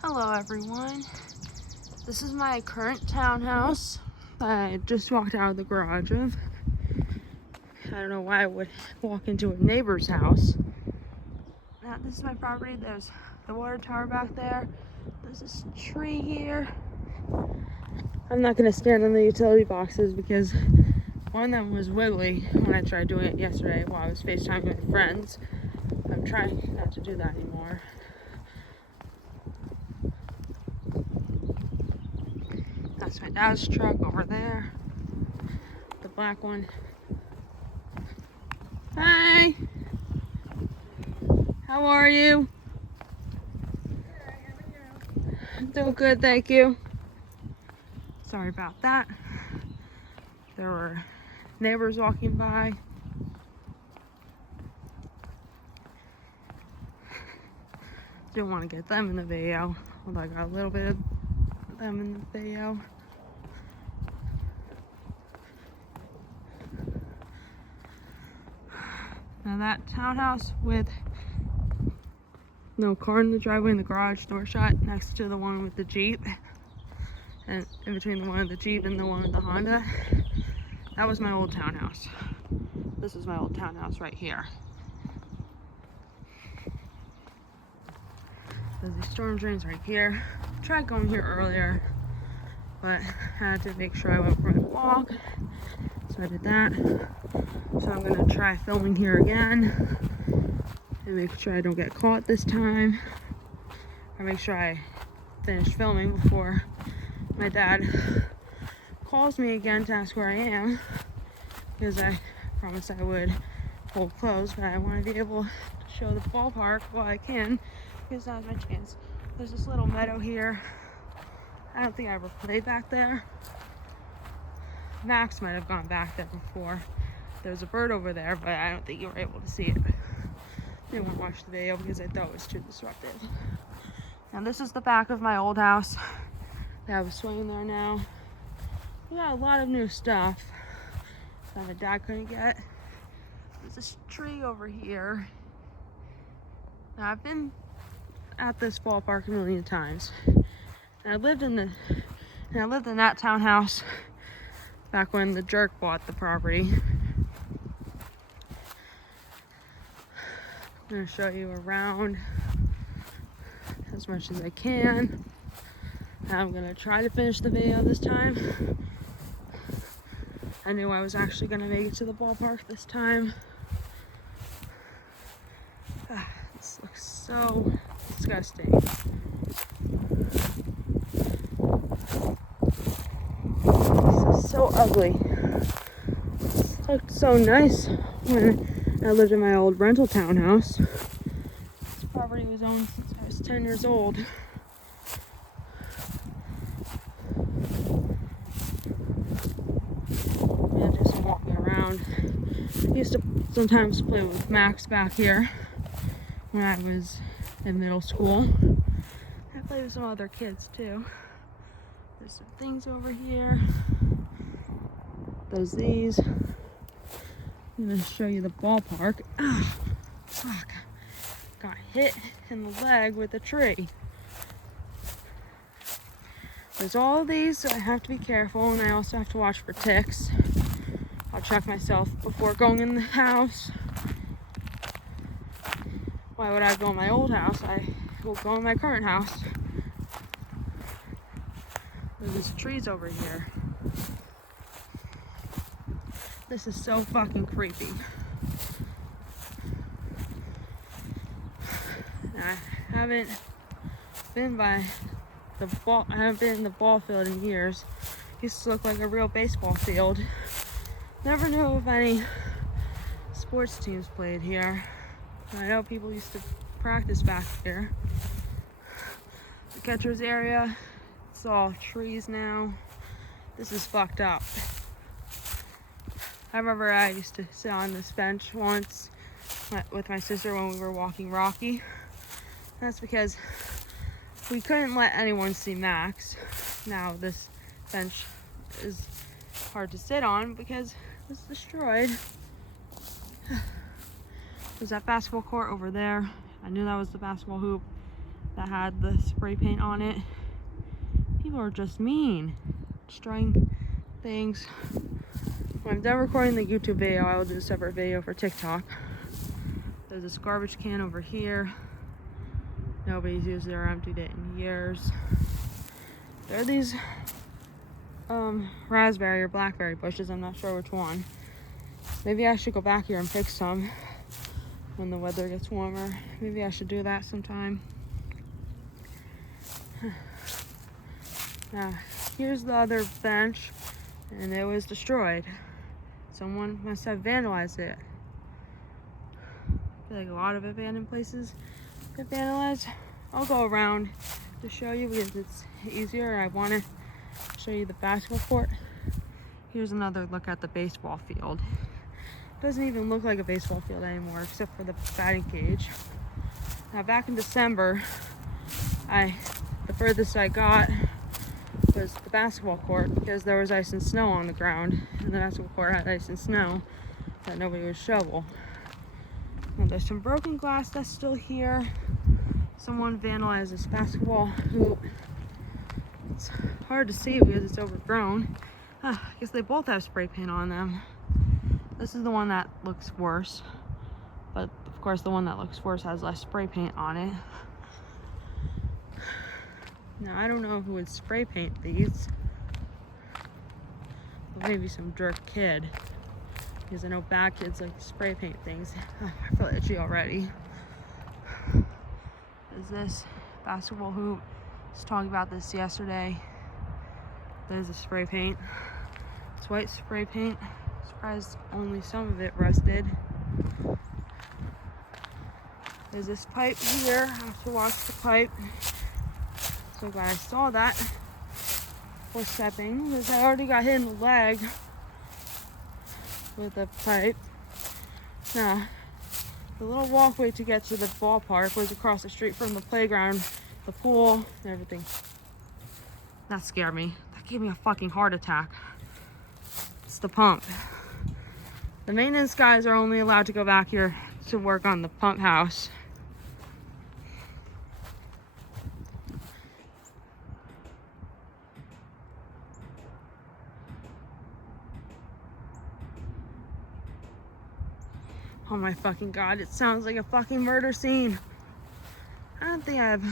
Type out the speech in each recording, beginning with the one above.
Hello everyone. This is my current townhouse that I just walked out of the garage of. I don't know why I would walk into a neighbor's house. Now this is my property. There's the water tower back there. There's this tree here. I'm not gonna stand on the utility boxes because one of them was wiggly when I tried doing it yesterday while I was FaceTiming with friends. I'm trying not to do that anymore. That's my dad's truck over there. The black one. Hi! How are you? Doing good, thank you. Sorry about that. There were neighbors walking by. Didn't want to get them in the video, although I got a little bit of them in the video. Now that townhouse with no car in the driveway and the garage door shut next to the one with the Jeep, and in between the one with the Jeep and the one with the Honda, that was my old townhouse. This is my old townhouse right here. There's these storm drains right here. I tried going here earlier, but I had to make sure I went for my walk, so I did that. So I'm gonna try filming here again and make sure I don't get caught this time, or make sure I finish filming before my dad calls me again to ask where I am, because I promised I would hold close, but I want to be able to show the ballpark while I can, because now's my chance. There's this little meadow here. I don't think I ever played back there. Max might have gone back there before. There's a bird over there, but I don't think you were able to see it. Didn't want to watch the video because I thought it was too disruptive. Now this is the back of my old house. They have a swing there now. We got a lot of new stuff that my dad couldn't get. There's this tree over here. Now I've been at this ballpark a million times. And I lived in that townhouse back when the jerk bought the property. I'm gonna show you around as much as I can. I'm gonna try to finish the video this time. I knew I was actually gonna make it to the ballpark this time. This looks so disgusting. This is so ugly. This looked so nice when I lived in my old rental townhouse. This property was owned since I was 10 years old. I'm gonna do some walking around. I used to sometimes play with Max back here when I was in middle school. I played with some other kids too. There's some things over here. There's these. I'm gonna show you the ballpark. Ah, fuck. Got hit in the leg with a tree. There's all of these, so I have to be careful, and I also have to watch for ticks. I'll check myself before going in the house. Why would I go in my old house? I will go in my current house. There's trees over here. This is so fucking creepy. I haven't been in the ball field in years. It used to look like a real baseball field. Never knew if any sports teams played here. I know people used to practice back here. The catcher's area, it's all trees now. This is fucked up. I remember I used to sit on this bench once with my sister when we were walking Rocky. That's because we couldn't let anyone see Max. Now this bench is hard to sit on because it was destroyed. There's that basketball court over there. I knew that was the basketball hoop. that had the spray paint on it. People are just mean, destroying things. When I'm done recording the YouTube video, I will do a separate video for TikTok. There's this garbage can over here. Nobody's used it or emptied it in years. There are these raspberry or blackberry bushes. I'm not sure which one. Maybe I should go back here and pick some when the weather gets warmer. Maybe I should do that sometime. Now, here's the other bench, and it was destroyed. Someone must have vandalized it. I feel like a lot of abandoned places get vandalized. I'll go around to show you because it's easier. I want to show you the basketball court. Here's another look at the baseball field. It doesn't even look like a baseball field anymore except for the batting cage. Now back in December, the furthest I got was the basketball court because there was ice and snow on the ground, and the basketball court had ice and snow that nobody would shovel. Now there's some broken glass that's still here. Someone vandalized this basketball hoop. It's hard to see because it's overgrown. I guess they both have spray paint on them. This is the one that looks worse, but of course the one that looks worse has less spray paint on it. Now, I don't know who would spray paint these. Maybe some jerk kid. Because I know bad kids like to spray paint things. I feel itchy already. Is this basketball hoop? I was talking about this yesterday. There's a spray paint. It's white spray paint. Surprised only some of it rusted. There's this pipe here. I have to wash the pipe. So glad I saw that before stepping, because I already got hit in the leg with a pipe. Now, the little walkway to get to the ballpark was across the street from the playground, the pool, and everything. That scared me. That gave me a fucking heart attack. It's the pump. The maintenance guys are only allowed to go back here to work on the pump house. Oh my fucking god, it sounds like a fucking murder scene. I don't think I've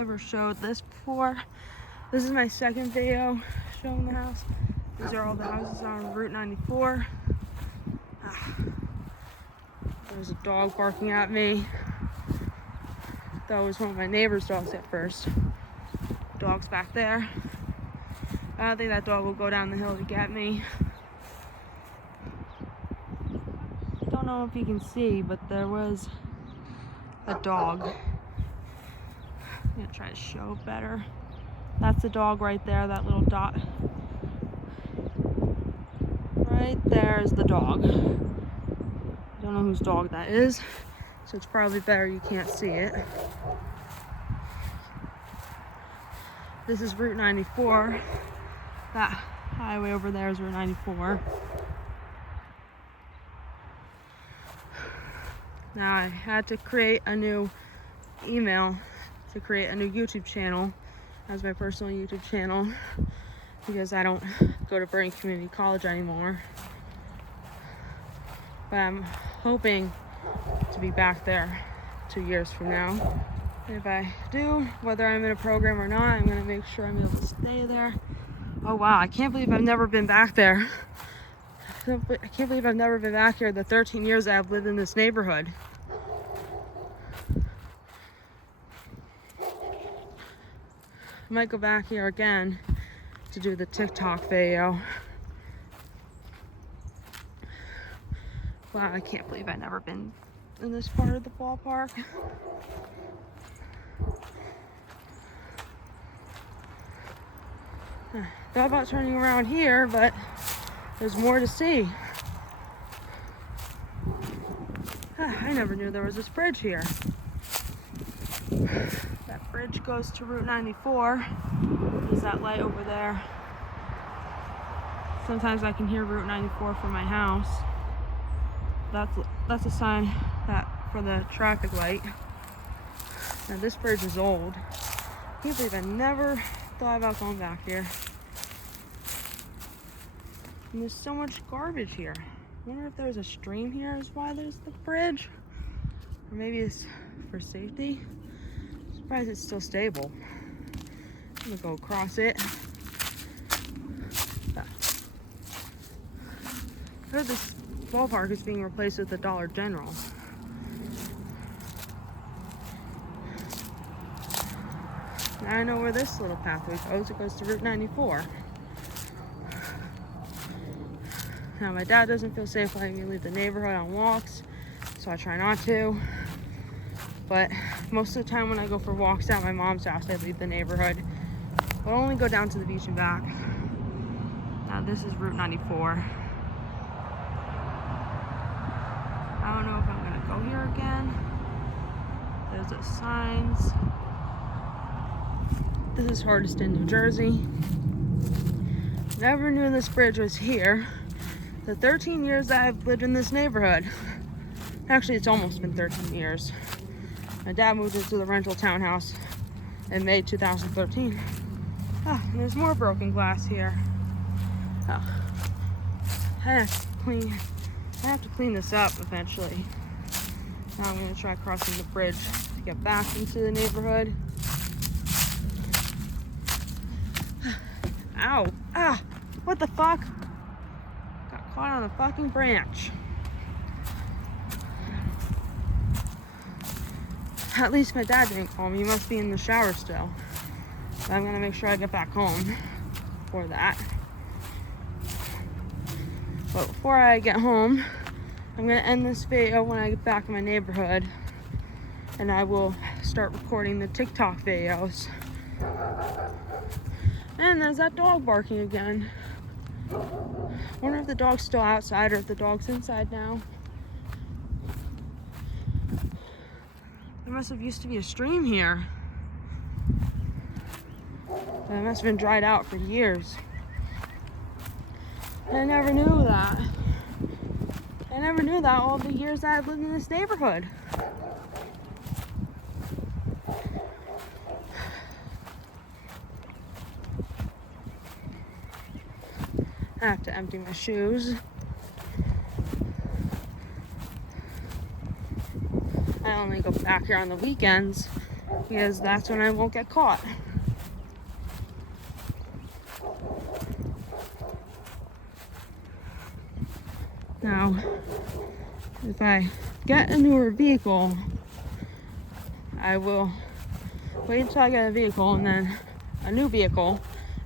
ever showed this before. This is my second video showing the house. These are all the houses on Route 94. There's a dog barking at me. That was one of my neighbor's dogs at first. Dog's back there. I don't think that dog will go down the hill to get me. Don't know if you can see, but there was a dog. I'm gonna try to show better. That's the dog right there, that little dot. Right there is the dog. I don't know whose dog that is, so it's probably better you can't see it. This is Route 94. That highway over there is Route 94. Now I had to create a new email to create a new YouTube channel as my personal YouTube channel because I don't go to Bernie Community College anymore. But I'm hoping to be back there 2 years from now. And if I do, whether I'm in a program or not, I'm gonna make sure I'm able to stay there. Oh wow, I can't believe I've never been back there. I can't believe I've never been back here the 13 years that I've lived in this neighborhood. I might go back here again to do the TikTok video. Wow, I can't believe I've never been in this part of the ballpark. Thought about turning around here, but there's more to see. I never knew there was this bridge here. That bridge goes to Route 94. There's that light over there. Sometimes I can hear Route 94 from my house. That's a sign that for the traffic light. Now this bridge is old. I can't believe I never thought about going back here. And there's so much garbage here. I wonder if there's a stream here is why there's the bridge. Or maybe it's for safety. I'm surprised it's still stable. I'm gonna go across it. I heard this ballpark is being replaced with the Dollar General. Now I know where this little pathway goes. It goes to Route 94. Now my dad doesn't feel safe letting me leave the neighborhood on walks, so I try not to. But most of the time when I go for walks at my mom's house, I leave the neighborhood. I'll only go down to the beach and back. Now this is Route 94. I don't know if I'm gonna go here again. There's the signs. This is Hardeston, New Jersey. Never knew this bridge was here. The 13 years that I've lived in this neighborhood. Actually, it's almost been 13 years. My dad moved into the rental townhouse in May 2013. Ah, and there's more broken glass here. Oh. I have to clean this up eventually. Now I'm gonna try crossing the bridge to get back into the neighborhood. Ow! Ah! What the fuck? Got caught on a fucking branch. At least my dad didn't call me. He must be in the shower still. But I'm gonna make sure I get back home for that. But before I get home, I'm gonna end this video when I get back in my neighborhood, and I will start recording the TikTok videos. And there's that dog barking again. Wonder if the dog's still outside or if the dog's inside now. There must have used to be a stream here. But it must have been dried out for years. I never knew that. I never knew that all the years that I've lived in this neighborhood. I have to empty my shoes. I only go back here on the weekends because that's when I won't get caught. Now, if I get a newer vehicle, I will wait until I get a vehicle and then a new vehicle,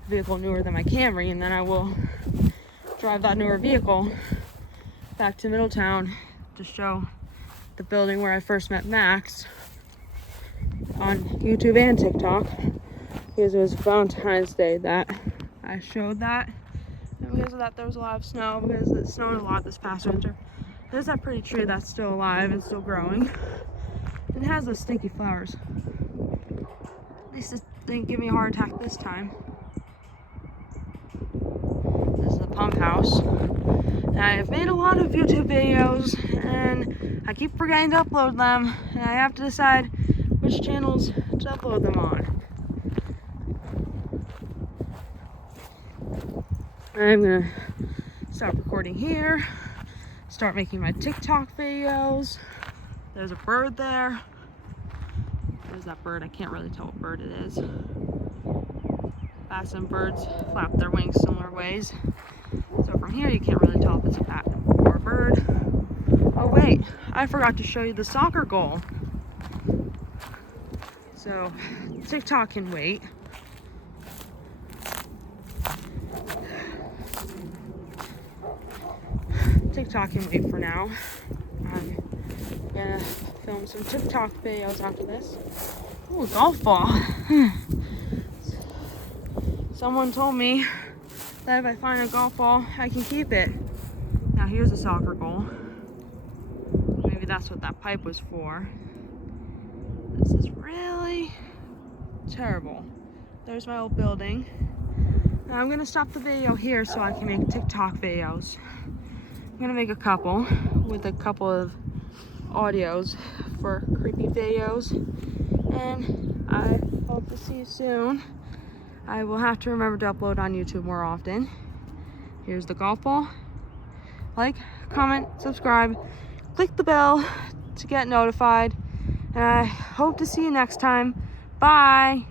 a vehicle newer than my Camry, and then I will drive that newer vehicle back to Middletown to show the building where I first met Max on YouTube and TikTok, because it was Valentine's Day that I showed that. And because of that, there was a lot of snow because it snowed a lot this past winter. There's that pretty tree that's still alive and still growing. It has those stinky flowers. At least it didn't give me a heart attack this time. This is the pump house. And I have made a lot of YouTube videos and I keep forgetting to upload them. And I have to decide which channels to upload them on. I'm gonna stop recording here, start making my TikTok videos. There's a bird there. There's that bird. I can't really tell what bird it is. Bats and birds flap their wings similar ways. So from here you can't really tell if it's a bat or a bird. Oh wait, I forgot to show you the soccer goal. So TikTok can wait. TikTok can wait for now. I'm gonna film some TikTok videos after this. Ooh, a golf ball. Someone told me that if I find a golf ball, I can keep it. Now here's a soccer goal. Maybe that's what that pipe was for. This is really terrible. There's my old building. Now I'm gonna stop the video here so I can make TikTok videos. I'm gonna make a couple with a couple of audios for creepy videos and I hope to see you soon. I will have to remember to upload on YouTube more often. Here's the golf ball. Like, comment, subscribe, click the bell to get notified, and I hope to see you next time. Bye.